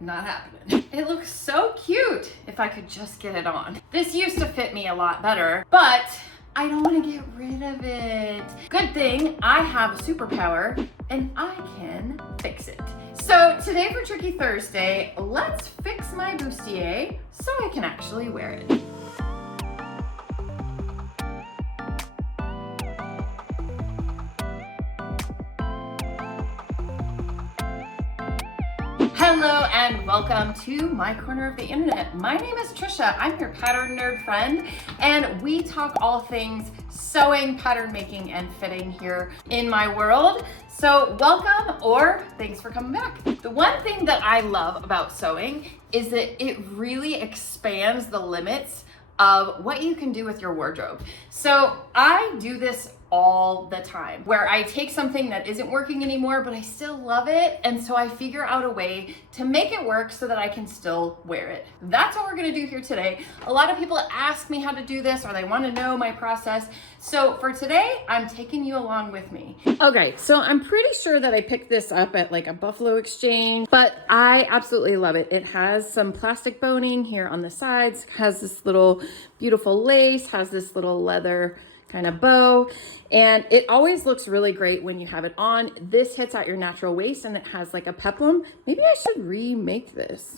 not happening. It looks so cute if I could just get it on. This used to fit me a lot better, but I don't want to get rid of it. Good thing I have a superpower and I can fix it. So today for Tricky Thursday, let's fix my bustier so I can actually wear it. Hello and welcome to my corner of the internet. My name is Trisha. I'm your pattern nerd friend, and we talk all things sewing, pattern making, and fitting here in my world. So welcome, or thanks for coming back. The one thing that I love about sewing is that it really expands the limits of what you can do with your wardrobe. So I do this all the time, where I take something that isn't working anymore, but I still love it. And so I figure out a way to make it work so that I can still wear it. That's what we're gonna do here today. A lot of people ask me how to do this, or they wanna know my process. So for today, I'm taking you along with me. Okay, so I'm pretty sure that I picked this up at like a Buffalo Exchange, but I absolutely love it. It has some plastic boning here on the sides, has this little beautiful lace, has this little leather kind of bow, and it always looks really great when you have it on. This hits at your natural waist and it has like a peplum. Maybe I should remake this.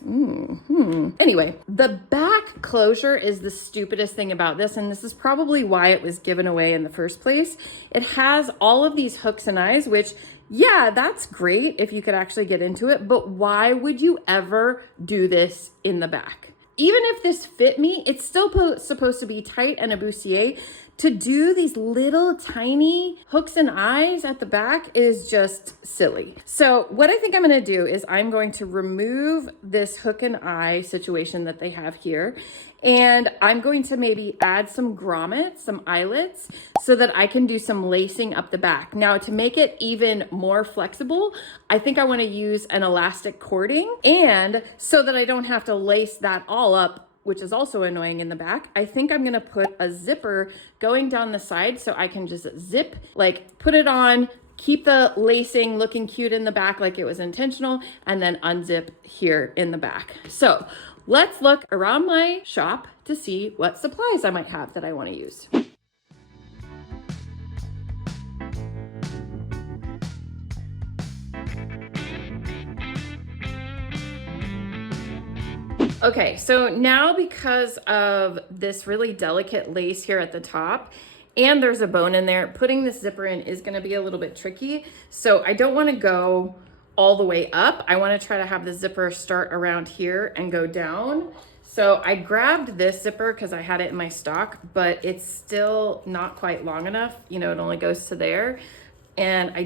Anyway, the back closure is the stupidest thing about this, and this is probably why it was given away in the first place. It has all of these hooks and eyes, which, yeah, that's great if you could actually get into it, but why would you ever do this in the back? Even if this fit me, it's still supposed to be tight and a bustier. To do these little tiny hooks and eyes at the back is just silly. So what I think I'm gonna do is I'm going to remove this hook and eye situation that they have here. And I'm going to maybe add some grommets, some eyelets, so that I can do some lacing up the back. Now, to make it even more flexible, I think I wanna use an elastic cording. And so that I don't have to lace that all up, which is also annoying in the back, I think I'm gonna put a zipper going down the side so I can just zip, like put it on, keep the lacing looking cute in the back like it was intentional, and then unzip here in the back. So let's look around my shop to see what supplies I might have that I wanna use. Okay, so now because of this really delicate lace here at the top, and there's a bone in there, putting this zipper in is gonna be a little bit tricky. So I don't wanna go all the way up. I wanna try to have the zipper start around here and go down. So I grabbed this zipper because I had it in my stock, but it's still not quite long enough. You know, it only goes to there. And I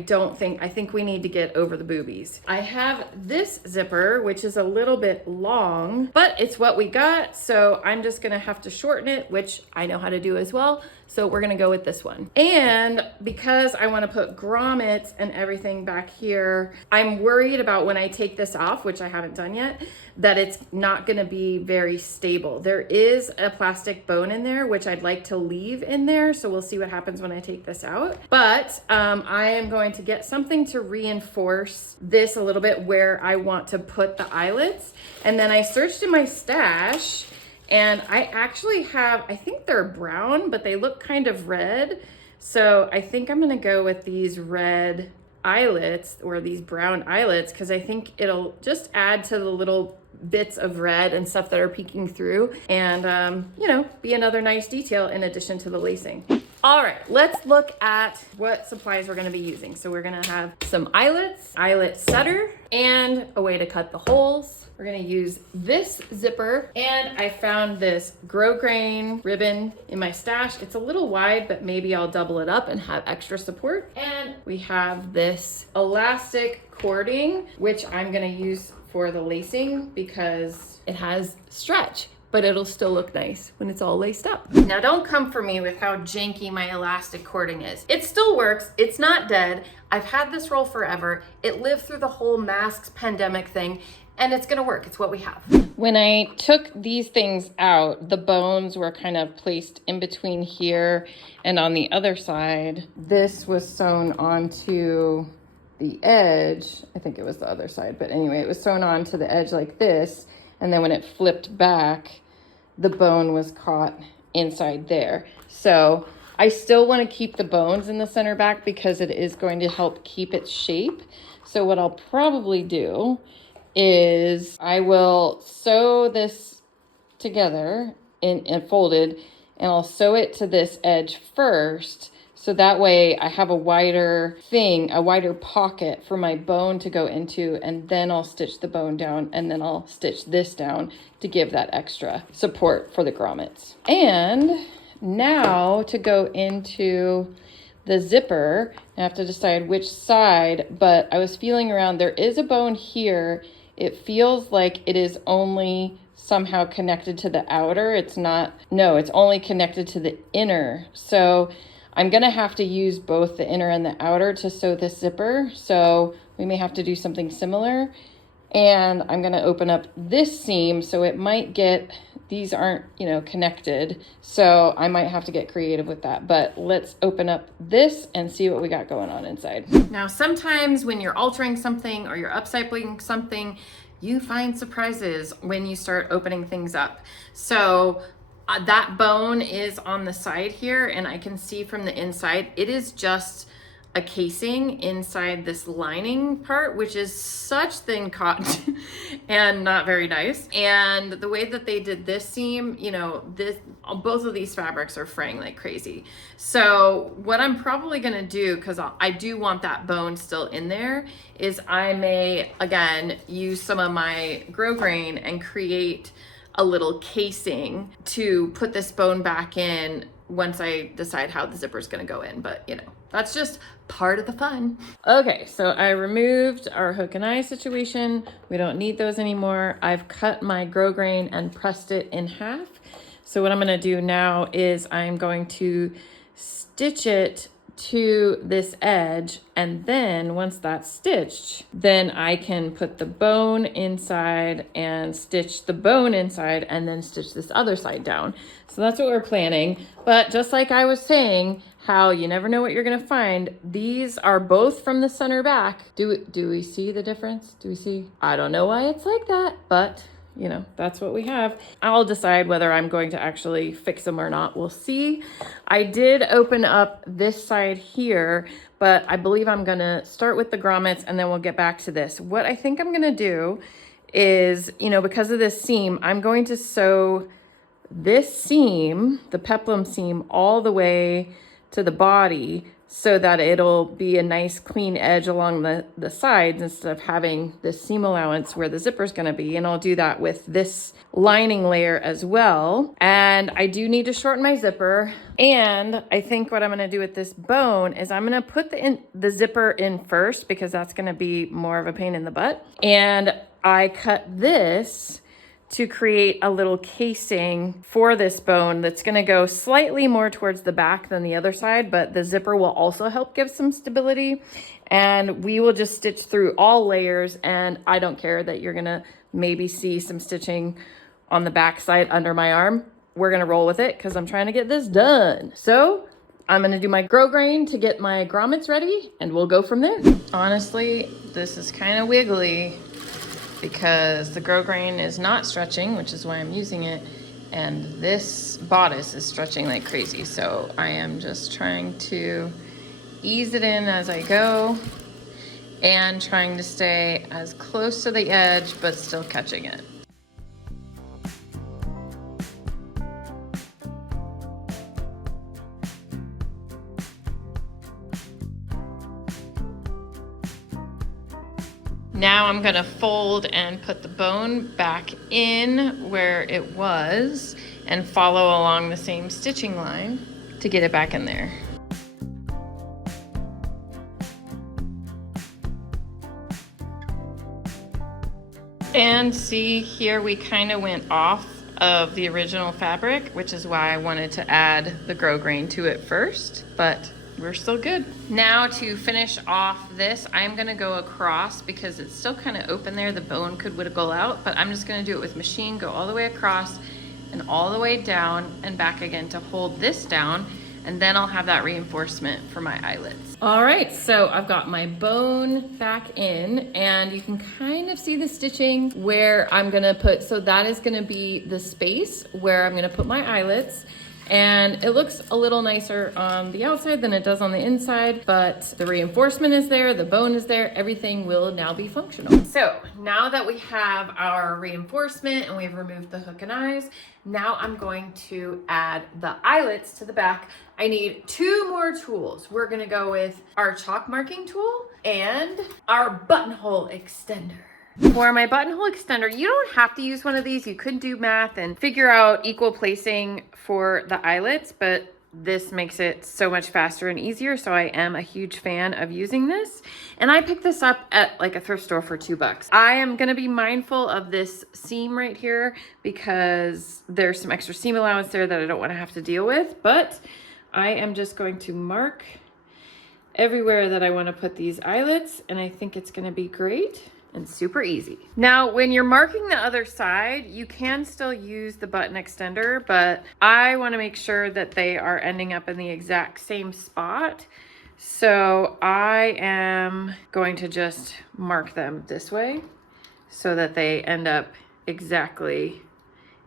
think we need to get over the boobies. I have this zipper, which is a little bit long, but it's what we got. So I'm just gonna have to shorten it, which I know how to do as well. So we're gonna go with this one. And because I wanna put grommets and everything back here, I'm worried about when I take this off, which I haven't done yet, that it's not gonna be very stable. There is a plastic bone in there, which I'd like to leave in there. So we'll see what happens when I take this out. But I am going to get something to reinforce this a little bit where I want to put the eyelets. And then I searched in my stash, and I actually have, I think they're brown, but they look kind of red. So I think I'm gonna go with these red eyelets, or these brown eyelets, because I think it'll just add to the little bits of red and stuff that are peeking through, and you know, be another nice detail in addition to the lacing. All right, let's look at what supplies we're gonna be using. So we're gonna have some eyelets, eyelet setter, and a way to cut the holes. We're gonna use this zipper, and I found this grosgrain ribbon in my stash. It's a little wide, but maybe I'll double it up and have extra support. And we have this elastic cording, which I'm gonna use for the lacing because it has stretch, but it'll still look nice when it's all laced up. Now don't come for me with how janky my elastic cording is. It still works, it's not dead. I've had this roll forever. It lived through the whole masks pandemic thing, and it's gonna work, it's what we have. When I took these things out, the bones were kind of placed in between here and on the other side. This was sewn onto the edge, I think it was the other side, but anyway, it was sewn on to the edge like this. And then when it flipped back, the bone was caught inside there. So I still want to keep the bones in the center back because it is going to help keep its shape. So what I'll probably do is I will sew this together and folded, and I'll sew it to this edge first. So that way I have a wider pocket for my bone to go into, and then I'll stitch the bone down, and then I'll stitch this down to give that extra support for the grommets. And now to go into the zipper, I have to decide which side, but I was feeling around, there is a bone here. It feels like it is only somehow connected to the outer. It's only connected to the inner. So I'm gonna have to use both the inner and the outer to sew this zipper. So we may have to do something similar. And I'm gonna open up this seam, so it might get, these aren't, connected. So I might have to get creative with that, but let's open up this and see what we got going on inside. Now, sometimes when you're altering something or you're upcycling something, you find surprises when you start opening things up. So that bone is on the side here, and I can see from the inside, it is just a casing inside this lining part, which is such thin cotton and not very nice. And the way that they did this seam, both of these fabrics are fraying like crazy. So what I'm probably gonna do, because I do want that bone still in there, is I may, again, use some of my grosgrain and create a little casing to put this bone back in once I decide how the zipper is gonna go in. But that's just part of the fun. Okay, so I removed our hook and eye situation. We don't need those anymore. I've cut my grosgrain and pressed it in half. So what I'm gonna do now is I'm going to stitch it to this edge, and then once that's stitched, then I can put the bone inside and stitch the bone inside, and then stitch this other side down. So that's what we're planning. But just like I was saying, how you never know what you're gonna find, these are both from the center back. Do we see the difference? Do we see? I don't know why it's like that, but that's what we have. I'll decide whether I'm going to actually fix them or not. We'll see. I did open up this side here, but I believe I'm gonna start with the grommets and then we'll get back to this. What I think I'm gonna do is, because of this seam, I'm going to sew this seam, the peplum seam, all the way to the body, so that it'll be a nice clean edge along the sides instead of having this seam allowance where the zipper is going to be. And I'll do that with this lining layer as well. And I do need to shorten my zipper. And I think what I'm going to do with this bone is I'm going to put the zipper in first, because that's going to be more of a pain in the butt. And I cut this to create a little casing for this bone that's going to go slightly more towards the back than the other side, but the zipper will also help give some stability. And we will just stitch through all layers, and I don't care that you're going to maybe see some stitching on the back side under my arm. We're going to roll with it because I'm trying to get this done. So I'm going to do my grosgrain to get my grommets ready, and we'll go from there. Honestly, this is kind of wiggly because the grosgrain is not stretching, which is why I'm using it, and this bodice is stretching like crazy. So I am just trying to ease it in as I go and trying to stay as close to the edge but still catching it. Now I'm gonna fold and put the bone back in where it was and follow along the same stitching line to get it back in there. And see here, we kind of went off of the original fabric, which is why I wanted to add the grosgrain to it first, but we're still good. Now to finish off this, I'm gonna go across because it's still kind of open there. The bone could wiggle out, but I'm just gonna do it with machine, go all the way across and all the way down and back again to hold this down. and then I'll have that reinforcement for my eyelets. All right, so I've got my bone back in, and you can kind of see the stitching where I'm gonna put, so that is gonna be the space where I'm gonna put my eyelets. And it looks a little nicer on the outside than it does on the inside, but the reinforcement is there, the bone is there, everything will now be functional. So now that we have our reinforcement and we've removed the hook and eyes, now I'm going to add the eyelets to the back. I need 2 more tools. We're gonna go with our chalk marking tool and our buttonhole extender. For my buttonhole extender, you don't have to use one of these. You could do math and figure out equal placing for the eyelets, but this makes it so much faster and easier. So I am a huge fan of using this. And I picked this up at like a thrift store for $2. I am gonna be mindful of this seam right here because there's some extra seam allowance there that I don't wanna have to deal with, but I am just going to mark everywhere that I wanna put these eyelets, and I think it's gonna be great and super easy. Now, when you're marking the other side, you can still use the button extender, but I want to make sure that they are ending up in the exact same spot. So I am going to just mark them this way so that they end up exactly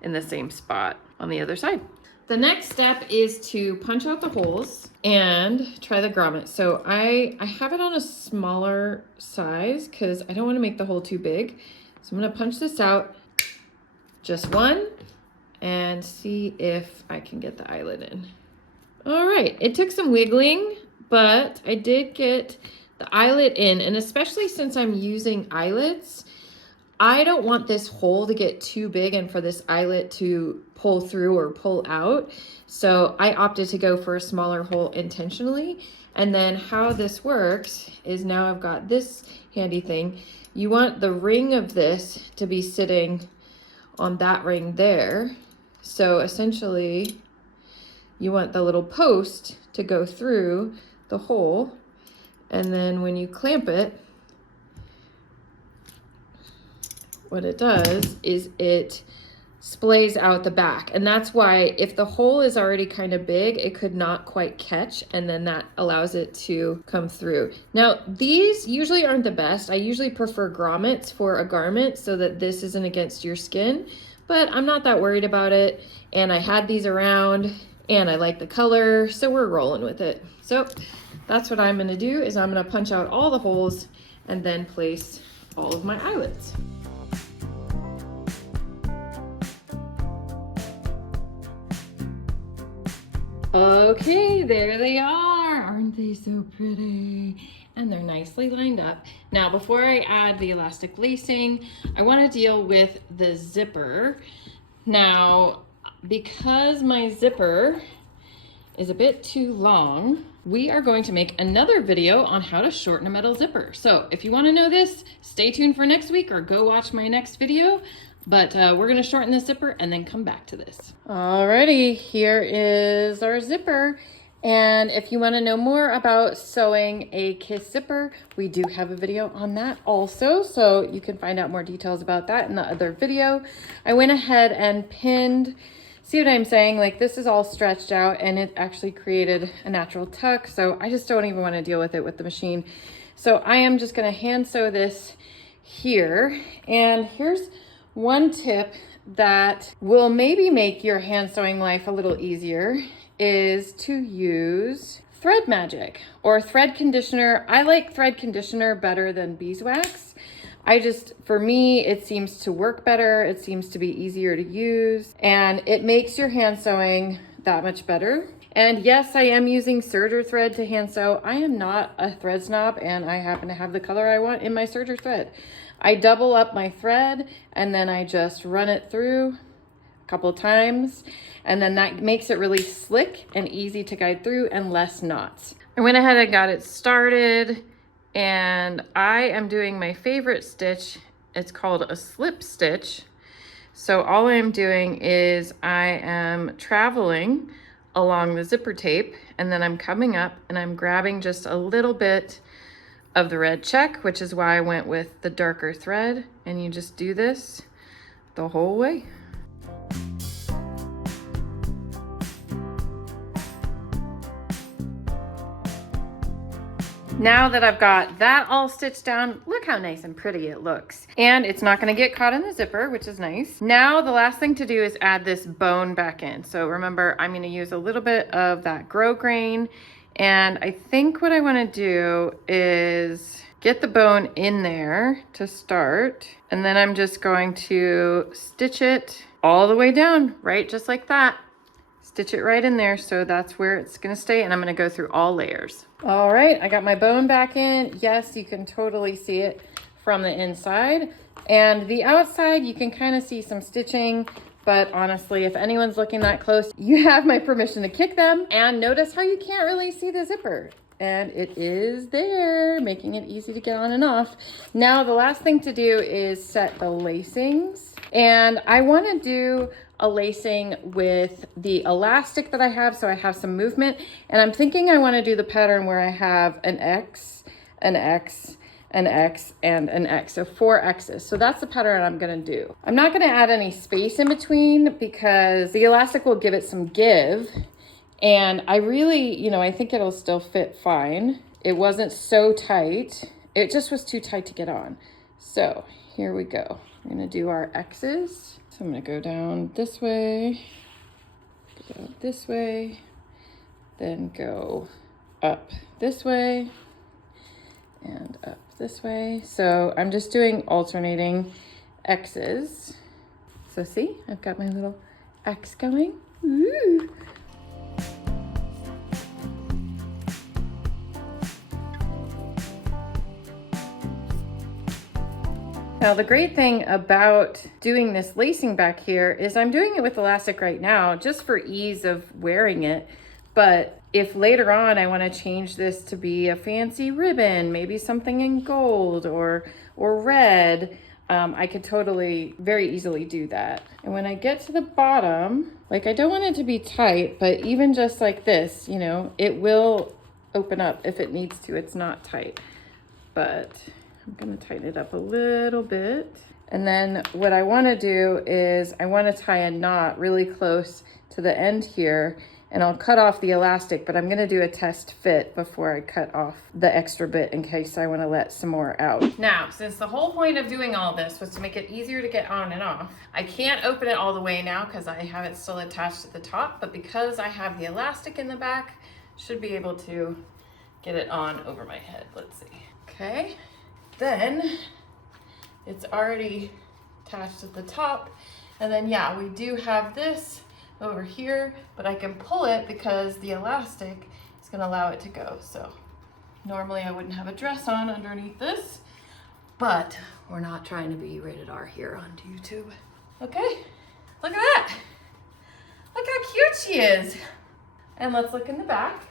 in the same spot on the other side. The next step is to punch out the holes and try the grommet. So I have it on a smaller size because I don't want to make the hole too big. So I'm going to punch this out, just one, and see if I can get the eyelet in. All right, it took some wiggling, but I did get the eyelet in, and especially since I'm using eyelets, I don't want this hole to get too big and for this eyelet to pull through or pull out. So I opted to go for a smaller hole intentionally. And then how this works is now I've got this handy thing. You want the ring of this to be sitting on that ring there. So essentially you want the little post to go through the hole. And then when you clamp it, what it does is it splays out the back. And that's why if the hole is already kind of big, it could not quite catch, and then that allows it to come through. Now, these usually aren't the best. I usually prefer grommets for a garment so that this isn't against your skin, but I'm not that worried about it. And I had these around and I like the color, so we're rolling with it. So that's what I'm gonna do, is I'm gonna punch out all the holes and then place all of my eyelets. Okay, there they are. Aren't they so pretty? And they're nicely lined up. Now, before I add the elastic lacing, I want to deal with the zipper. Now, because my zipper is a bit too long, we are going to make another video on how to shorten a metal zipper. So if you want to know this, stay tuned for next week or go watch my next video. But we're gonna shorten the zipper and then come back to this. Alrighty, here is our zipper. And if you wanna know more about sewing a kiss zipper, we do have a video on that also. So you can find out more details about that in the other video. I went ahead and pinned, see what I'm saying? Like, this is all stretched out and it actually created a natural tuck. So I just don't even wanna deal with it with the machine. So I am just gonna hand sew this here. And here's one tip that will maybe make your hand sewing life a little easier is to use thread magic or thread conditioner. I like thread conditioner better than beeswax. For me, it seems to work better. It seems to be easier to use, and it makes your hand sewing that much better. And yes, I am using serger thread to hand sew. I am not a thread snob, and I happen to have the color I want in my serger thread. I double up my thread and then I just run it through a couple times, and then that makes it really slick and easy to guide through and less knots. I went ahead and got it started, and I am doing my favorite stitch. It's called a slip stitch. So all I'm doing is I am traveling along the zipper tape, and then I'm coming up and I'm grabbing just a little bit of the red check, which is why I went with the darker thread, and you just do this the whole way. Now that I've got that all stitched down, look how nice and pretty it looks. And it's not gonna get caught in the zipper, which is nice. Now the last thing to do is add this bone back in. So remember, I'm gonna use a little bit of that grosgrain, and I think what I wanna do is get the bone in there to start, and then I'm just going to stitch it all the way down, right? Just like that. Stitch it right in there, so that's where it's gonna stay, and I'm gonna go through all layers. All right, I got my bone back in. Yes, you can totally see it from the inside. And the outside, you can kind of see some stitching, but honestly, if anyone's looking that close, you have my permission to kick them. And notice how you can't really see the zipper. And it is there, making it easy to get on and off. Now, the last thing to do is set the lacings. And I wanna do a lacing with the elastic that I have, so I have some movement. And I'm thinking I wanna do the pattern where I have an X, an X, an X, and an X, so 4 X's. So that's the pattern I'm gonna do. I'm not gonna add any space in between because the elastic will give it some give. And I really, you know, I think it'll still fit fine. It wasn't so tight. It just was too tight to get on. So here we go. We're gonna do our X's. So I'm gonna go down this way, go this way, then go up this way, and up this way. So I'm just doing alternating X's. So see, I've got my little X going. Woo! Now the great thing about doing this lacing back here is I'm doing it with elastic right now just for ease of wearing it. But if later on I want to change this to be a fancy ribbon, maybe something in gold or red, I could totally very easily do that. And when I get to the bottom, like I don't want it to be tight, but even just like this, you know, it will open up if it needs to. It's not tight, but I'm gonna tighten it up a little bit. And then what I wanna do is I wanna tie a knot really close to the end here, and I'll cut off the elastic, but I'm gonna do a test fit before I cut off the extra bit in case I wanna let some more out. Now, since the whole point of doing all this was to make it easier to get on and off, I can't open it all the way now because I have it still attached at the top, but because I have the elastic in the back, should be able to get it on over my head. Let's see. Okay. Then it's already attached at the top. And then yeah, we do have this over here, but I can pull it because the elastic is gonna allow it to go. So normally I wouldn't have a dress on underneath this, but we're not trying to be rated R here on YouTube. Okay, look at that. Look how cute she is. And let's look in the back.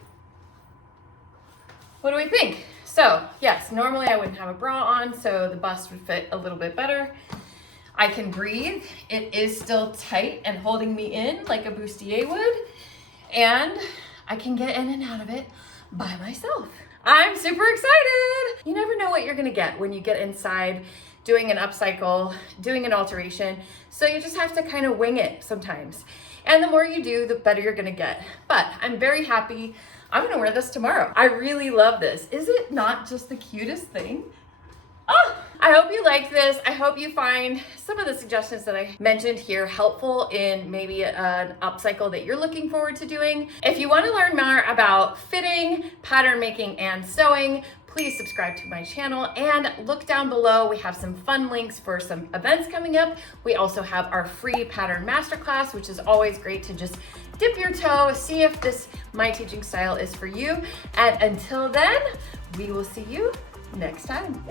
What do we think? So yes, normally I wouldn't have a bra on, so the bust would fit a little bit better. I can breathe. It is still tight and holding me in like a bustier would. And I can get in and out of it by myself. I'm super excited. You never know what you're gonna get when you get inside doing an upcycle, doing an alteration. So you just have to kind of wing it sometimes. And the more you do, the better you're gonna get. But I'm very happy. I'm gonna wear this tomorrow. I really love this. Is it not just the cutest thing? Oh, I hope you like this. I hope you find some of the suggestions that I mentioned here helpful in maybe an upcycle that you're looking forward to doing. If you want to learn more about fitting, pattern making, and sewing, please subscribe to my channel and look down below. We have some fun links for some events coming up. We also have our free pattern masterclass, which is always great to just dip your toe, see if this my teaching style is for you. And until then, we will see you next time.